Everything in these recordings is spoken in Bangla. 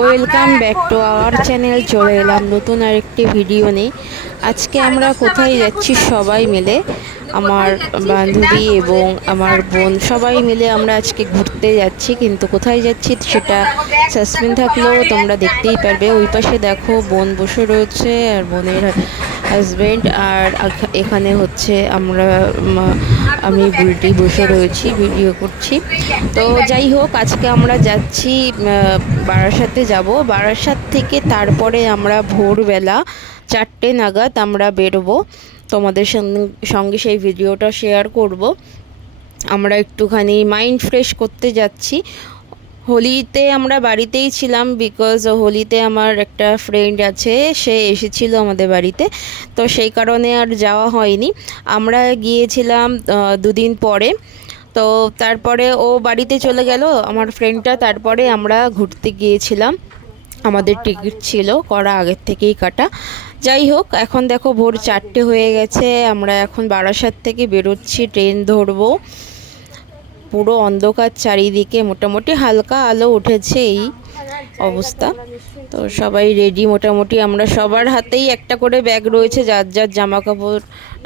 Welcome back to our channel চলে এলাম নতুন আরেকটি ভিডিও নিয়ে। আজকে আমরা কোথায় যাচ্ছি সবাই মিলে, আমার বান্ধবী এবং আমার বোন সবাই মিলে আমরা আজকে ঘুরতে যাচ্ছি, কিন্তু কোথায় যাচ্ছি সেটা সাসপেন্স থাকলেও তোমরা দেখতেই পারবে। ওই পাশে দেখো বোন বসে রয়েছে আর বোনের হাজব্যান্ড আর এখানে হচ্ছে আমরা আমি বুলটি বসে রয়েছি, ভিডিও করছি। তো যাই হোক, আজকে আমরা যাচ্ছি বারাসাতে যাব। বারাসাত থেকে তারপরে আমরা ভোরবেলা চারটে নাগাদ আমরা বেরোবো। তোমাদের সঙ্গে সেই ভিডিওটা শেয়ার করব। আমরা একটুখানি মাইন্ড ফ্রেশ করতে যাচ্ছি। হোলিতে আমরা বাড়িতেই ছিলাম বিকজ হোলিতে আমার একটা ফ্রেন্ড আছে, সে এসেছিল আমাদের বাড়িতে। তো সেই কারণে আর যাওয়া হয়নি। আমরা গিয়েছিলাম দুদিন পরে। তো তারপরে ও বাড়িতে চলে গেল, আমার ফ্রেন্ডটা তারপরে আমরা ঘুরতে গিয়েছিলাম। আমাদের টিকিট ছিল, করা আগের থেকেই কাটা। যাই হোক, এখন দেখো ভোর চারটে হয়ে গেছে। আমরা এখন বারাসাত থেকে বেরোচ্ছি ট্রেন ধরবো। পুরো অন্ধকার চারিদিকে মোটামুটি হালকা আলো উঠেছে এই অবস্থা। তো সবাই রেডি মোটামুটি। আমরা সবার হাতেই একটা করে ব্যাগ রয়েছে, যার যার জামা কাপড়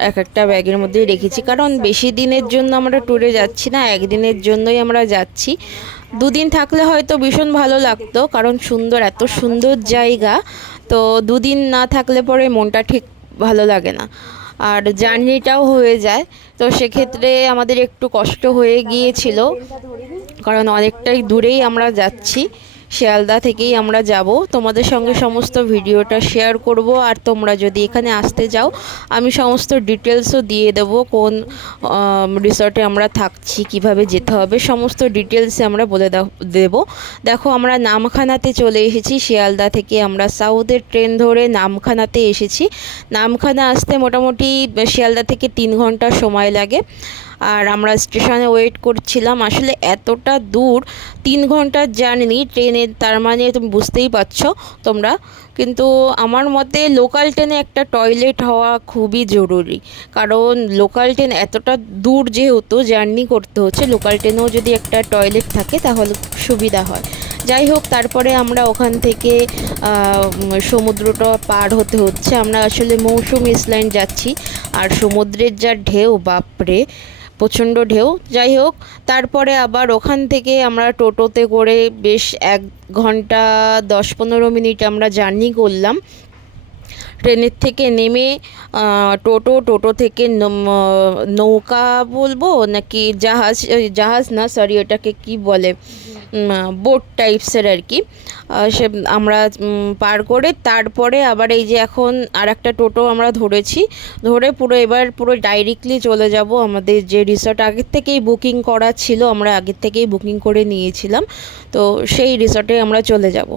এক একটা ব্যাগের মধ্যেই রেখেছি। কারণ বেশি দিনের জন্য আমরা ট্যুরে যাচ্ছি না, একদিনের জন্যই আমরা যাচ্ছি। দুদিন থাকলে হয়তো ভীষণ ভালো লাগতো, কারণ সুন্দর, এত সুন্দর জায়গা। তো দুদিন না থাকলে পরে মনটা ঠিক ভালো লাগে না। আর জার্নিটাও হয়ে যায়। তো সেক্ষেত্রে আমাদের একটু কষ্ট হয়ে গিয়েছিল। কারণ অনেকটাই দূরেই আমরা যাচ্ছি। শিয়ালদা থেকেই আমরা যাব। তোমাদের সঙ্গে সমস্ত ভিডিওটা শেয়ার করব। আর তোমরা যদি এখানে আসতে যাও, আমি সমস্ত ডিটেলসও দিয়ে দেবো কোন রিসর্টে আমরা থাকছি, কীভাবে যেতে হবে, সমস্ত ডিটেলসে আমরা বলে দেবো। দেখো, আমরা নামখানাতে চলে এসেছি। শিয়ালদা থেকে আমরা সাউথের ট্রেন ধরে নামখানাতে এসেছি। নামখানা আসতে মোটামুটি, শিয়ালদা থেকে তিন ঘণ্টা সময় লাগে। আর আমরা স্টেশনে ওয়েট করছিলাম। আসলে এতটা দূর, তিন ঘণ্টার জার্নি ট্রেনে, তার মানে তুমি বুঝতেই পারছ তোমরা। কিন্তু আমার মতে লোকাল ট্রেনে একটা টয়লেট হওয়া খুবই জরুরি। কারণ লোকাল ট্রেন এতটা দূর যেহেতু জার্নি করতে হচ্ছে, লোকাল ট্রেনেও যদি একটা টয়লেট থাকে তাহলে সুবিধা হয়। যাই হোক, তারপরে আমরা ওখান থেকে সমুদ্রটা পার হতে হচ্ছে। আমরা আসলে মৌসুমি ইসল্যান্ড যাচ্ছি। আর সমুদ্রের যা ঢেউ, বাপরে! প্রচণ্ড ঢেউ। যাই হোক, তারপরে আবার ওখান থেকে আমরা টোটোতে করে বেশ এক ঘণ্টা দশ পনেরো মিনিট আমরা জার্নি করলাম। ট্রেনের থেকে নেমে টোটো টোটো থেকে নৌকা বলব নাকি জাহাজ জাহাজ না সরি ওটাকে কি বলে? বোট টাইপসের আর কি। সে, আমরা পার করে তারপরে আবার এই যে এখন আর একটা টোটো আমরা ধরেছি, ধরে পুরো এবার পুরো ডাইরেক্টলি চলে যাব আমাদের যে রিসর্ট আগের থেকেই বুকিং করা ছিল, আমরা আগের থেকেই বুকিং করে নিয়েছিলাম, তো সেই রিসর্টে আমরা চলে যাব।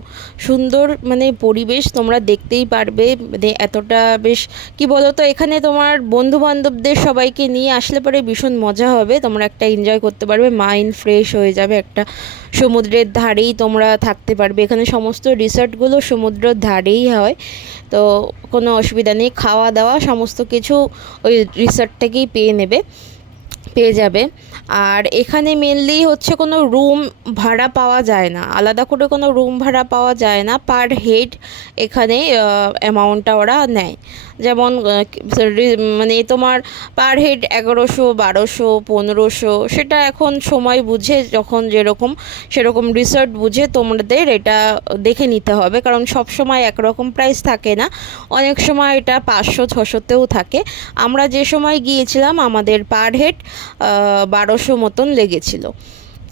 সুন্দর মানে পরিবেশ তোমরা দেখতেই পারবে মানে এতটা বেশ, কি বলো তো এখানে তোমার বন্ধু বান্ধবদের সবাইকে নিয়ে আসলে পরে ভীষণ মজা হবে। তোমরা একটা এনজয় করতে পারবে মাইন্ড ফ্রেশ হয়ে যাবে একটা সমুদ্রের ধারেই তোমরা থাকতে পারবে। এখানে সমস্ত রিসর্টগুলো সমুদ্রের ধারেই হয়, তো কোনো অসুবিধা নেই। খাওয়া দাওয়া সমস্ত কিছু ওই রিসর্ট থেকেই পেয়ে নেবে। পেয়ে যাবে। আর এখানে মেনলি হচ্ছে কোনো রুম ভাড়া পাওয়া যায় না। আলাদা করে কোনো রুম ভাড়া পাওয়া যায় না। পার হেড এখানে অ্যামাউন্টটা ওরা নেয়। যেমন মানে তোমার পার হেড এগারোশো, বারোশো, পনেরোশো, সেটা এখন সময় বুঝে যখন যেরকম, সেরকম রিসর্ট বুঝে তোমাদের এটা দেখে নিতে হবে। কারণ সব সময় একরকম প্রাইস থাকে না। অনেক সময় এটা পাঁচশো, ছশোতেও থাকে। আমরা যে সময় গিয়েছিলাম, আমাদের পার হেড বারোশো মতন লেগেছিল।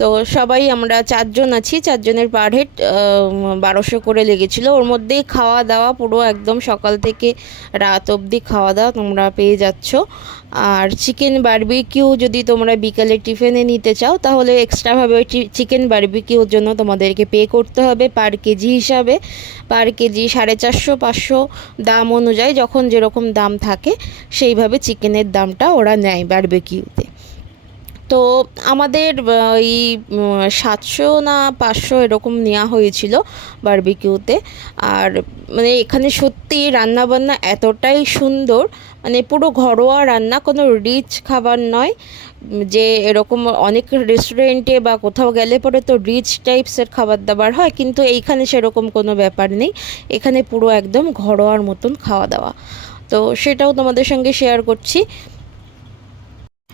তো সবাই আমরা চারজন আছি, চারজনের পার হেড বারোশো করে লেগেছিল। ওর মধ্যেই খাওয়া দাওয়া পুরো একদম সকাল থেকে রাত অবধি খাওয়া দাওয়া তোমরা পেয়ে যাচ্ছ। আর চিকেন বারবিকিউ যদি তোমরা বিকালে টিফিনে নিতে চাও, তাহলে এক্সট্রাভাবে চিকেন বারবিকিউর জন্য তোমাদেরকে পে করতে হবে পার কেজি হিসাবে। পার কেজি সাড়ে চারশো, পাঁচশো দাম অনুযায়ী যখন যেরকম দাম থাকে, সেইভাবে চিকেনের দামটা ওরা নেয় বারবিকিউতে তো আমাদের এই সাতশো না পাঁচশো এরকম নেওয়া হয়েছিল বারবিকিউতে। আর মানে এখানে সত্যি রান্নাবান্না এতটাই সুন্দর মানে পুরো ঘরোয়া রান্না, কোনো রিচ খাবার নয়। যে এরকম অনেক রেস্টুরেন্টে বা কোথাও গেলে পরে তো রিচ টাইপসের খাবার দাবার হয়, কিন্তু এইখানে সেরকম কোনো ব্যাপার নেই। এখানে পুরো একদম ঘরোয়ার মতন খাওয়া দাওয়া তো সেটাও তোমাদের সঙ্গে শেয়ার করছি।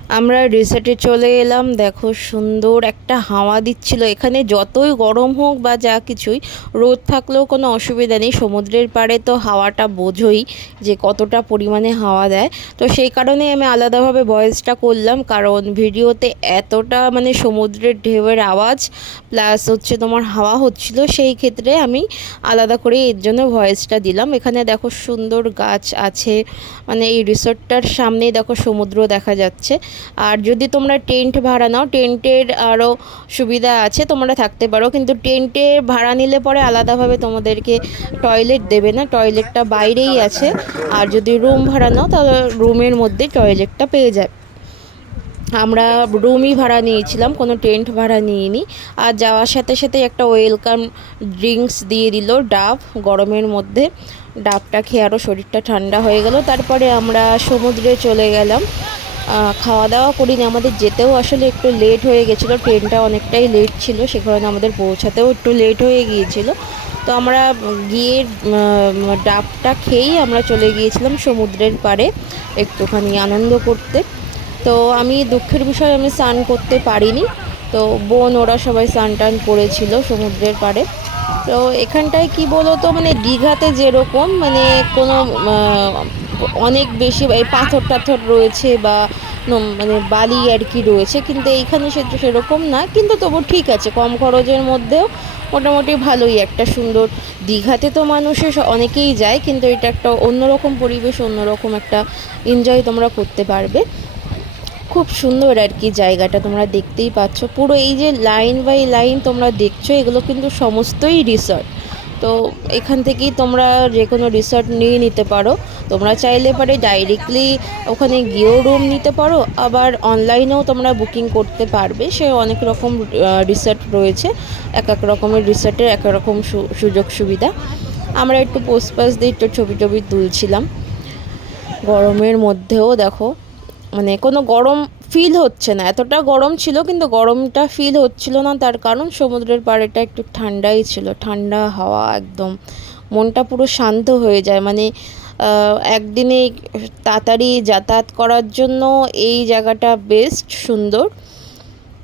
আমরা রিসর্টে চলে এলাম। দেখো সুন্দর একটা হাওয়া দিচ্ছিল। এখানে যতই গরম হোক বা যা কিছুই, রোদ থাকলেও কোনো অসুবিধা নেই। সমুদ্রের পাড়ে তো হাওয়াটা বোঝোই যে কতটা পরিমাণে হাওয়া দেয়। তো সেই কারণে আমি আলাদাভাবে ভয়েসটা করলাম। কারণ ভিডিওতে এতটা মানে সমুদ্রের ঢেউয়ের আওয়াজ প্লাস হচ্ছে তোমার হাওয়া হচ্ছিল, সেই ক্ষেত্রে আমি আলাদা করে এর জন্য ভয়েসটা দিলাম। এখানে দেখো সুন্দর গাছ আছে। মানে এই রিসর্টটার সামনেই দেখো সমুদ্র দেখা যাচ্ছে। আর যদি তোমরা টেন্ট ভাড়া নাও, টেন্টের আরও সুবিধা আছে, তোমরা থাকতে পারো। কিন্তু টেন্টে ভাড়া নিলে পরে আলাদাভাবে তোমাদেরকে টয়লেট দেবে না। টয়লেটটা বাইরেই আছে। আর যদি রুম ভাড়া নাও, তাহলে রুমের মধ্যে টয়লেটটা পেয়ে যাবে। আমরা রুমই ভাড়া নিয়েছিলাম, কোনো টেন্ট ভাড়া নিইনি। আর যাওয়ার সাথে সাথে একটা ওয়েলকাম ড্রিঙ্কস দিয়ে দিল ডাব গরমের মধ্যে। ডাবটা খেয়ে আরও শরীরটা ঠান্ডা হয়ে গেল। তারপরে আমরা সমুদ্রে চলে গেলাম। খাওয়া দাওয়া করিনি। আমাদের যেতেও আসলে একটু লেট হয়ে গেছিল। ট্রেনটা অনেকটাই লেট ছিল সে কারণে আমাদের পৌঁছাতেও একটু লেট হয়ে গিয়েছিল। তো আমরা গিয়ে ডাবটা খেয়েই আমরা চলে গিয়েছিলাম সমুদ্রের পাড়ে একটুখানি আনন্দ করতে। তো আমি দুঃখের বিষয় আমি স্নান করতে পারিনি। তো বোন, ওরা সবাই স্নান টান করেছিল সমুদ্রের পাড়ে। তো এখানটায় কি বলো তো মানে দীঘাতে যেরকম মানে কোনো অনেক বেশি এই পাথর টাথর রয়েছে বা মানে বালি আর কি রয়েছে, কিন্তু এইখানে সে সেরকম না, কিন্তু তবু ঠিক আছে, কম খরচের মধ্যেও মোটামুটি ভালোই একটা সুন্দর দীঘাতে তো মানুষের অনেকেই যায়, কিন্তু এটা একটা অন্যরকম পরিবেশ, অন্যরকম একটা এনজয় তোমরা করতে পারবে। খুব সুন্দর আর কি জায়গাটা তোমরা দেখতেই পাচ্ছ। পুরো এই যে লাইন বাই লাইন তোমরা দেখছ, এগুলো কিন্তু সমস্তই রিসর্ট তো এখান থেকেই তোমরা যে কোনো রিসর্ট নিয়ে নিতে পারো। তোমরা চাইলে পারে ডাইরেক্টলি ওখানে গিয়েও রুম নিতে পারো, আবার অনলাইনেও তোমরা বুকিং করতে পারবে। সে অনেক রকম রিসর্ট রয়েছে, এক এক রকমের রিসর্টের এক রকম সুযোগ সুবিধা। আমরা একটু পোস্ট পাস দিয়ে একটু ছবি টবি তুলছিলাম। গরমের মধ্যেও দেখো মানে কোনো গরম ফিল হচ্ছে না। এতটা গরম ছিল, কিন্তু গরমটা ফিল হচ্ছিল না। তার কারণ সমুদ্রের পাড়েটা একটু ঠান্ডাই ছিল। ঠান্ডা হাওয়া একদম, মনটা পুরো শান্ত হয়ে যায়। মানে একদিনে তাড়াতাড়ি যাতায়াত করার জন্য এই জায়গাটা বেস্ট সুন্দর,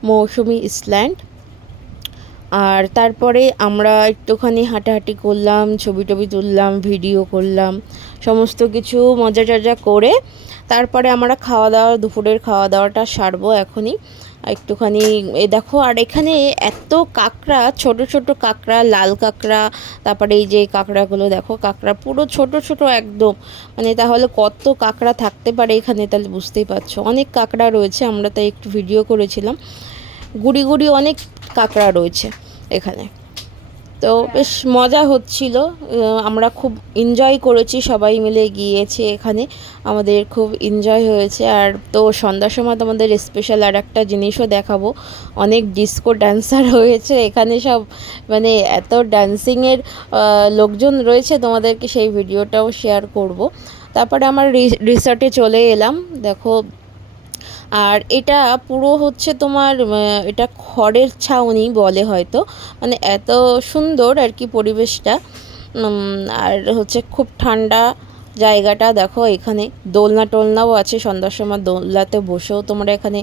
মৌসুমি ইসল্যান্ড আর তারপরে আমরা একটুখানি হাঁটাহাঁটি করলাম, ছবি টবি তুললাম ভিডিও করলাম, সমস্ত কিছু মজা টজা করে তারপরে আমরা খাওয়া দাওয়া দুপুরের খাওয়া দাওয়াটা সারবো এখনই। একটুখানি, এ দেখো, আর এখানে এত কাঁকড়া, ছোট ছোট কাঁকড়া, লাল কাঁকড়া, তারপরে এই যে কাঁকড়াগুলো দেখো, কাঁকড়া পুরো ছোট ছোট একদম। মানে তাহলে কত কাঁকড়া থাকতে পারে এখানে তাহলে বুঝতেই পারছ। অনেক কাঁকড়া রয়েছে, আমরা তাই একটু ভিডিও করেছিলাম। গুড়ি গুড়ি অনেক কাঁকড়া রয়েছে এখানে। তো বেশ মজা হচ্ছিল। আমরা খুব এনজয় করেছি, সবাই মিলে গিয়েছি এখানে। আমাদের খুব এনজয় হয়েছে। আর তো সন্ধ্যার সময় তোমাদের স্পেশাল আর একটা জিনিসও দেখাবো। অনেক ডিস্কো ড্যান্সার হয়েছে। এখানে সব মানে এত ড্যান্সিংয়ের লোকজন রয়েছে, তোমাদেরকে সেই ভিডিওটাও শেয়ার করব। তারপরে আমার রিসর্টে চলে এলাম। দেখো আর এটা পুরো হচ্ছে তোমার এটা খড়ের ছাউনি বলে হয়তো। মানে এত সুন্দর আর কি পরিবেশটা। আর হচ্ছে খুব ঠান্ডা জায়গাটা দেখো, এখানে দোলনা টোলনাও আছে। সন্ধ্যার সময় দোলনাতে বসেও তোমরা এখানে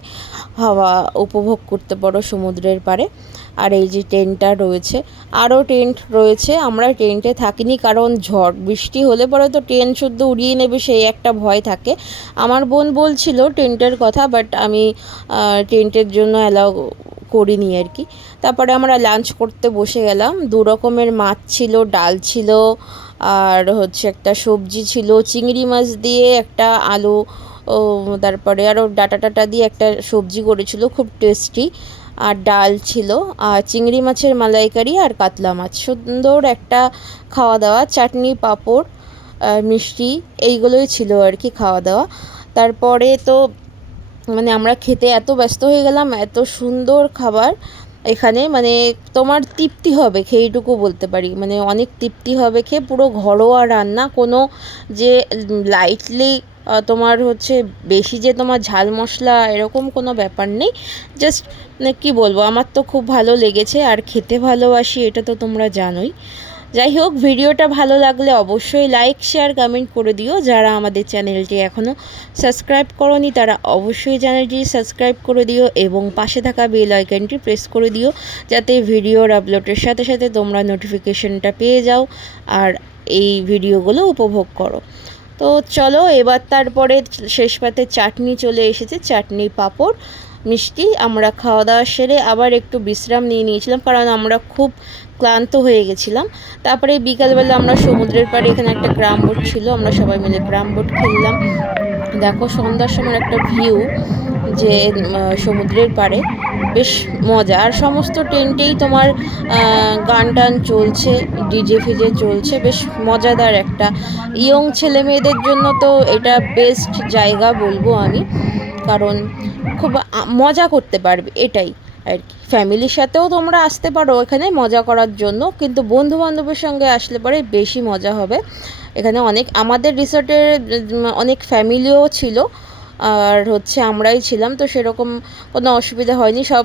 হাওয়া উপভোগ করতে পারো সমুদ্রের পাড়ে। আর এই যে টেন্টটা রয়েছে, আরও টেন্ট রয়েছে, আমরা টেন্টে থাকিনি কারণ ঝড়, বৃষ্টি হলে পরে তো টেন্ট শুদ্ধ উড়িয়ে নেবে সেই একটা ভয় থাকে। আমার বোন বলছিল টেন্টের কথা বাট আমি টেন্টের জন্য অ্যালাউ করিনি আর কি। তারপরে আমরা লাঞ্চ করতে বসে গেলাম, দু রকমের মাছ ছিল, ডাল ছিল, আর হচ্ছে একটা সবজি ছিল, চিংড়ি মাছ দিয়ে একটা আলু, ও, তারপরে আরও ডাটা টাটা দিয়ে একটা সবজি করেছিল, খুব টেস্টি আর ডাল ছিল, আর চিংড়ি মাছের মালাইকারি আর কাতলা মাছ। সুন্দর একটা খাওয়া দাওয়া চাটনি, পাঁপড় মিষ্টি, এইগুলোই ছিল আর কি খাওয়া দাওয়া তারপরে তো মানে আমরা খেতে এত ব্যস্ত হয়ে গেলাম, এত সুন্দর খাবার এখানে মানে তোমার তৃপ্তি হবে খেয়ে এইটুকু বলতে পারি। মানে অনেক তৃপ্তি হবে খেয়ে, পুরো ঘরোয়া রান্না, কোনো যে লাইটলি তোমার হচ্ছে বেশি যে তোমার ঝাল মশলা এরকম কোনো ব্যাপার নেই। জাস্ট মানে কী বলব, আমার তো খুব ভালো লেগেছে আর খেতে ভালোবাসি, এটা তো তোমরা জানোই। যাই হোক, ভিডিওটা ভালো লাগলে অবশ্যই লাইক শেয়ার কমেন্ট করে দিও। যারা আমাদের চ্যানেলটি এখনও সাবস্ক্রাইব করনি, তারা অবশ্যই চ্যানেলটি সাবস্ক্রাইব করে দিও এবং পাশে থাকা বেল আইকনটি প্রেস করে দিও, যাতে ভিডিওর আপলোডের সাথে সাথে তোমরা নোটিফিকেশনটা পেয়ে যাও আর এই ভিডিওগুলো উপভোগ করো। তো চলো, এবার তারপরে শেষ পাতে চাটনি চলে এসেছে, চাটনি, পাঁপড়, মিষ্টি। আমরা খাওয়া দাওয়া সেরে আবার একটু বিশ্রাম নিয়ে নিয়েছিলাম, কারণ আমরা খুব ক্লান্ত হয়ে গেছিলাম। তারপরে বিকালবেলা আমরা সমুদ্রের পাড়ে এখানে একটা গ্রাম বোট ছিল, আমরা সবাই মিলে গ্রাম বোট খেললাম। দেখো, সন্ধ্যার সময় একটা ভিউ যে সমুদ্রের পাড়ে। বেশ মজা। আর সমস্ত টেন্টেই তোমার গান টান চলছে, ডিজে ফিজে চলছে, বেশ মজাদার একটা। ইয়ং ছেলে মেয়েদের জন্য তো এটা বেস্ট জায়গা বলব আমি, কারণ খুব মজা করতে পারবে, এটাই আর কি ফ্যামিলির সাথেও তোমরা আসতে পারো এখানে মজা করার জন্য, কিন্তু বন্ধু বান্ধবের সঙ্গে আসলে পরে বেশি মজা হবে। এখানে অনেক, আমাদের রিসর্টের অনেক ফ্যামিলিও ছিল আর হচ্ছে আমরাই ছিলাম, তো সেরকম কোনো অসুবিধা হয়নি। সব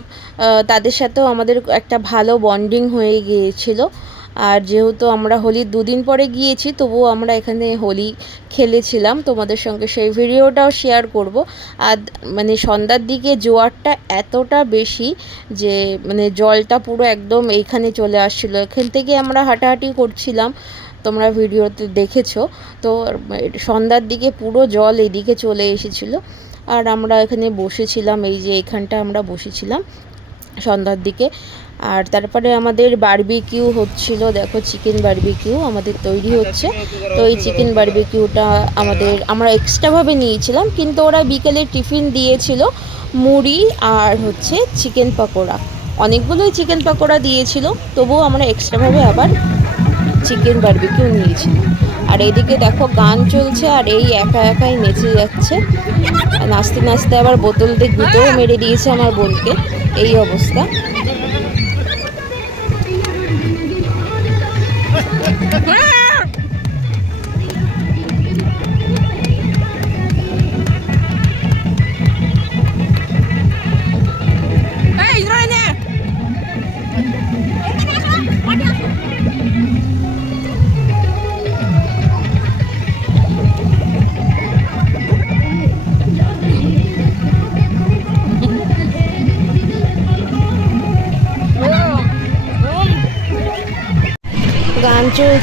তাদের সাথেও আমাদের একটা ভালো বন্ডিং হয়ে গিয়েছিল। আর যেহেতু আমরা হোলির দুদিন পরে গিয়েছি, তবুও আমরা এখানে হোলি খেলেছিলাম। তোমাদের সঙ্গে সেই ভিডিওটাও শেয়ার করব। আর মানে সন্ধ্যার দিকে জোয়ারটা এতটা বেশি যে মানে জলটা পুরো একদম এইখানে চলে আসছিল। এখান থেকে আমরা হাঁটাহাঁটি করছিলাম। তোমরা ভিডিওতে দেখেছ, তো সন্ধ্যার দিকে পুরো জল এদিকে চলে এসেছিল। আর আমরা এখানে বসেছিলাম, এই যে এখানটা আমরা বসেছিলাম সন্ধ্যার দিকে। আর তারপরে আমাদের বারবিকিউ হচ্ছিল, দেখো চিকেন বারবিকিউ আমাদের তৈরি হচ্ছে। তো এই চিকেন বারবিকিউটা আমাদের, আমরা এক্সট্রাভাবে নিয়েছিলাম, কিন্তু ওরা বিকেলে টিফিন দিয়েছিল মুড়ি আর হচ্ছে চিকেন পকোড়া। অনেকগুলোই চিকেন পাকোড়া দিয়েছিল, তবুও আমরা এক্সট্রাভাবে আবার চিকেন বার্বিকিউ নিয়েছি। আর এদিকে দেখো গান চলছে আর এই একা একাই নেচে যাচ্ছে। নাচতে নাচতে আবার বোতল দিয়ে গুঁতেও মেরে দিয়েছে আমার বোনকে। এই অবস্থা।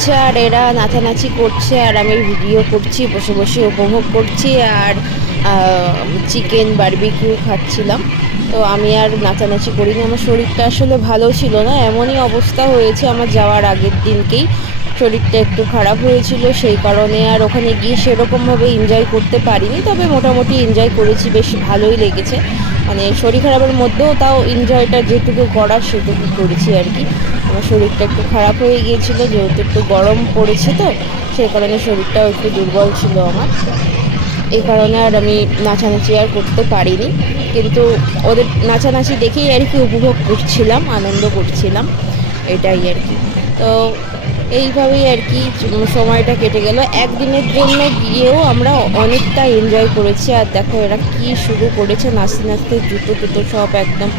চলছে আর এরা নাচানাচি করছে আর আমি ভিডিও করছি, বসে বসে উপভোগ করছি আর চিকেন বারবিকিউ খাচ্ছিলাম। তো আমি আর নাচানাচি করিনি, আমার শরীরটা আসলে ভালো ছিল না, এমনই অবস্থা হয়েছে আমার যাওয়ার আগের দিনকেই। শরীরটা একটু খারাপ হয়েছিল, সেই কারণে আর ওখানে গিয়ে সেরকমভাবে এনজয় করতে পারিনি, তবে মোটামুটি এনজয় করেছি, বেশ ভালোই লেগেছে। মানে শরীর খারাপের মধ্যেও তাও এনজয়টা যেটুকু করার সেটুকু করেছি আর কি। আমার শরীরটা একটু খারাপ হয়ে গিয়েছিল, যেহেতু একটু গরম পড়েছে তো, সেই কারণে শরীরটাও একটু দুর্বল ছিল আমার। এই কারণে আর আমি নাচানাচি আর করতে পারিনি, কিন্তু ওদের নাচানাচি দেখেই আর কি উপভোগ করছিলাম, আনন্দ করছিলাম, এটাই আর কি। তো এইভাবেই আর কি সময়টা কেটে গেল। একদিনের জন্য গিয়েও আমরা অনেকটা এনজয় করেছি, আর দেখো এরা কি শুরু করেছে, নাচতে নাচতে জুতো টুতো সব একদম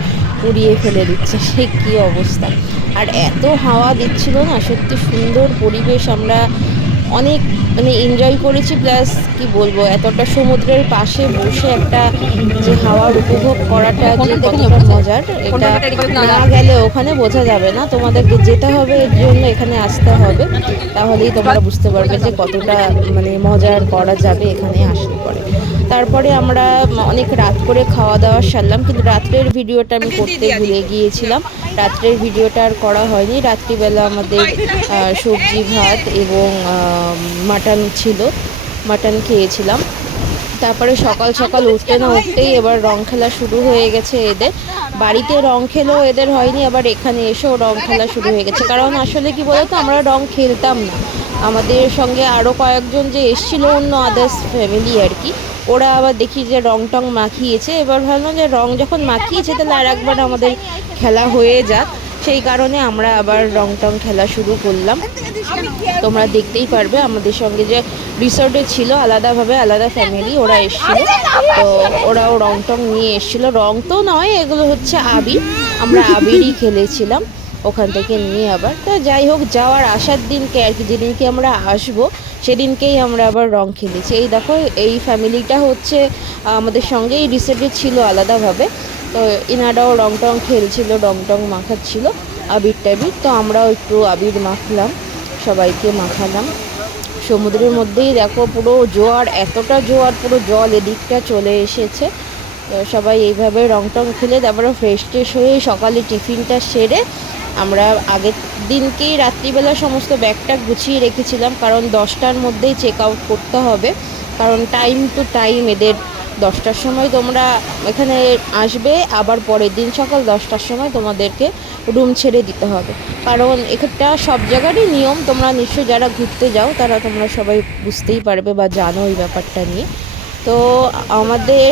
উড়িয়ে ফেলে দিচ্ছে, সে কী অবস্থা। আর এত হাওয়া দিচ্ছিল না সত্যি সুন্দর পরিবেশ আমরা অনেক মানে এনজয় করেছি প্লাস কি বলব এতটা সমুদ্রের পাশে বসে একটা যে হাওয়ার উপভোগ করাটা যে কতটা মজার এটা না গেলে ওখানে বোঝা যাবে না তোমাদেরকে যেতে হবে এর জন্য এখানে আসতে হবে তাহলেই তোমরা বুঝতে পারবে যে কতটা মানে মজার করা যাবে এখানে আসলে পরে। তারপরে আমরা অনেক রাত করে খাওয়া দাওয়া সারলাম কিন্তু রাত্রের ভিডিওটা আমি করতে ভুলে গিয়েছিলাম। রাত্রের ভিডিওটা আর করা হয়নি। রাত্রিবেলা আমাদের সবজি ভাত এবং মাটন ছিল। মাটন খেয়েছিলাম। তারপরে সকাল সকাল উঠতে না উঠতেই এবার রং খেলা শুরু হয়ে গেছে এদের। বাড়িতে রং খেলেও এদের হয়নি আবার এখানে এসেও রং খেলা শুরু হয়ে গেছে। কারণ আসলে কি বলতো আমরা রং খেলতাম না। আমাদের সঙ্গে আরও কয়েকজন যে এসছিল, অন্য আদার্স ফ্যামিলি আর কি, ওরা আবার দেখি যে রং টং মাখিয়েছে। এবার ভাবলাম যে রং যখন মাখিয়েছে, তাহলে আর একবার আমাদের খেলা হয়ে যাক। সেই কারণে আমরা আবার রং টং খেলা শুরু করলাম। তোমরা দেখতেই পারবে আমাদের সঙ্গে যে রিসর্টে ছিল, আলাদাভাবে আলাদা ফ্যামিলি ওরা এসেছিল। তো ওরাও রং টং নিয়ে এসেছিল। রং তো নয়, এগুলো হচ্ছে আবির আমরা আবিরই খেলেছিলাম। ওখান থেকে নিয়ে আবার। তো যাই হোক, যাওয়ার আসার দিনকে আর কি, যেদিনকে আমরা আসব, সেদিনকেই আমরা আবার রং খেলেছি। এই দেখো, এই ফ্যামিলিটা হচ্ছে, আমাদের সঙ্গেই রিসেন্টলি ছিল আলাদাভাবে। তো ইনারাও রং টং খেলছিল রং টং মাখাচ্ছিল, আবির টাবির। তো আমরাও একটু আবির মাখলাম, সবাইকে মাখালাম। সমুদ্রের মধ্যেই দেখো, পুরো জোয়ার, এতটা জোয়ার, পুরো জল এদিকটা চলে এসেছে। তো সবাই এইভাবে রং টং খেলে, তারপরে ফ্রেশ ট্রেশ হয়ে সকালে টিফিনটা সেরে আমরা আগের দিনকেই রাত্রিবেলা সমস্ত ব্যাগটা গুছিয়ে রেখেছিলাম, কারণ দশটার মধ্যেই চেক আউট করতে হবে। কারণ টাইম টু টাইম এদের দশটার সময় তোমরা এখানে আসবে, আবার পরের দিন সকাল দশটার সময় তোমাদেরকে রুম ছেড়ে দিতে হবে। কারণ এখানটা সব জায়গারই নিয়ম, তোমরা নিশ্চয়ই যারা ঘুরতে যাও, তারা তোমরা সবাই বুঝতেই পারবে বা জানো এই ব্যাপারটা নিয়ে। তো আমাদের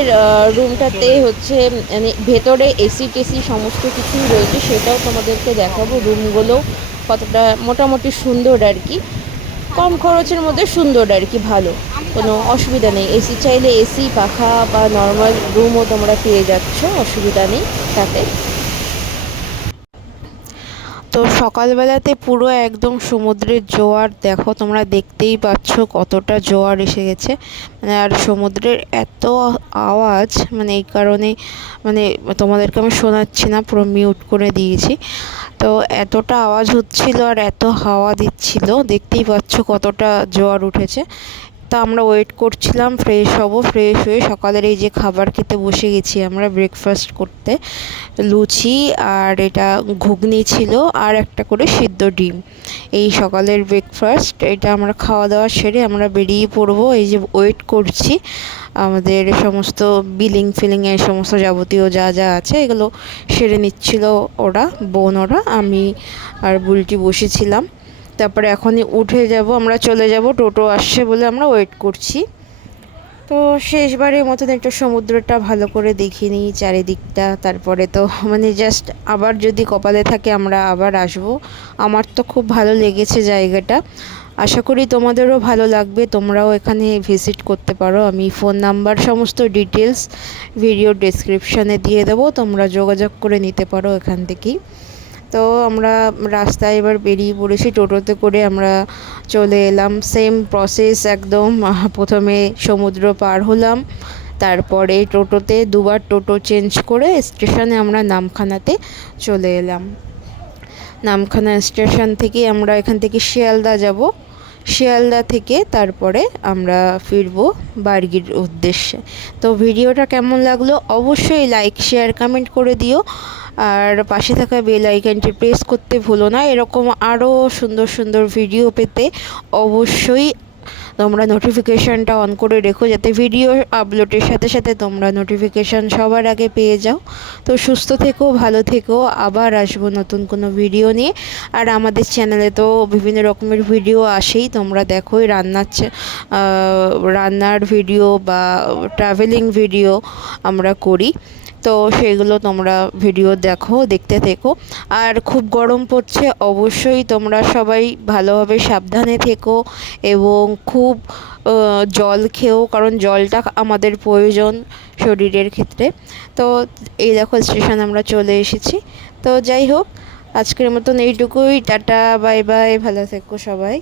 রুমটাতে হচ্ছে মানে ভেতরে এসি টেসি সমস্ত কিছুই রয়েছে, সেটাও তোমাদেরকে দেখাবো। রুমগুলো কতটা মোটামুটি সুন্দর আর কি। কম খরচের মধ্যে সুন্দর আর কি, ভালো। কোনো অসুবিধা নেই। এসি চাইলে এসি পাখা বা নর্মাল রুমও তোমরা পেয়ে যাচ্ছ, অসুবিধা নেই তাতে। তো সকালবেলাতে পুরো একদম সমুদ্রের জোয়ার, দেখো তোমরা দেখতেই পাচ্ছ কতটা জোয়ার এসে গেছে। মানে আর সমুদ্রের এত আওয়াজ মানে এই কারণে মানে তোমাদেরকে আমি শোনাচ্ছি না, পুরো মিউট করে দিয়েছি। তো এতটা আওয়াজ হচ্ছিল আর এত হাওয়া দিচ্ছিল, দেখতেই পাচ্ছ কতটা জোয়ার উঠেছে। তা আমরা ওয়েট করছিলাম ফ্রেশ হব ফ্রেশ হয়ে সকালের এই যে খাবার খেতে বসে গেছি আমরা ব্রেকফাস্ট করতে, লুচি আর এটা ঘুগনি ছিল আর একটা করে সিদ্ধ ডিম। এই সকালের ব্রেকফাস্ট এটা আমরা খাওয়া দাওয়া সেরে আমরা বেরিয়ে পড়ব, এই যে ওয়েট করছি। আমাদের সমস্ত বিলিং ফিলিং এর সমস্ত যাবতীয় যা যা আছে এগুলো সেরে নিচ্ছিল ওরা, বোন ওরা, আমি আর বুলটি বসেছিলাম। তারপরে এখনই উঠে যাব, আমরা চলে যাব, টোটো আসছে বলে আমরা ওয়েট করছি। তো শেষবারের মতন একটু সমুদ্রটা ভালো করে দেখে নিই চারিদিকটা, তারপরে তো মানে জাস্ট আবার যদি কপালে থাকে আমরা আবার আসব। আমার তো খুব ভালো লেগেছে জায়গাটা। আশা করি তোমাদেরও ভালো লাগবে, তোমরাও এখানে ভিজিট করতে পারো। আমি ফোন নাম্বার সমস্ত ডিটেলস ভিডিও ডেসক্রিপশানে দিয়ে দেবো, তোমরা যোগাযোগ করে নিতে পারো এখান থেকেই। তো আমরা রাস্তায় এবার বেরিয়ে পড়েছি। টোটোতে করে আমরা চলে এলাম। সেম প্রসেস একদম। প্রথমে সমুদ্র পার হলাম। তারপরে টোটোতে দুবার টোটো চেঞ্জ করে স্টেশনে আমরা নামখানাতে চলে এলাম। নামখানা স্টেশন থেকে আমরা এখান থেকে শিয়ালদা যাব। শিয়ালদা থেকে তারপরে আমরা ফিরব বার্গির উদ্দেশ্যে। তো ভিডিওটা কেমন লাগল অবশ্যই লাইক শেয়ার কমেন্ট করে দিও। আর পাশে থাকা বেল আইকনটি প্রেস করতে ভুলো না। এরকম আরও সুন্দর সুন্দর ভিডিও পেতে অবশ্যই তোমরা নোটিফিকেশানটা অন করে রেখো যাতে ভিডিও আপলোডের সাথে সাথে তোমরা নোটিফিকেশান সবার আগে পেয়ে যাও। তো সুস্থ থেকো, ভালো থেকো, আবার আসব নতুন কোনো ভিডিও নিয়ে। আর আমাদের চ্যানেলে তো বিভিন্ন রকমের ভিডিও আসেই, তোমরা দেখোই রান্নার রান্নার ভিডিও বা ট্রাভেলিং ভিডিও আমরা করি। তো সেগুলো তোমরা ভিডিও দেখো, দেখতে থেকো। আর খুব গরম পড়ছে, অবশ্যই তোমরা সবাই ভালোভাবে সাবধানে থেকো এবং খুব জল খেও, কারণ জলটা আমাদের প্রয়োজন শরীরের ক্ষেত্রে। তো এই দেখো স্টেশন আমরা চলে এসেছি। তো যাই হোক, আজকের মতন এইটুকুই, টাটা বাই বাই ভালো থেকো সবাই।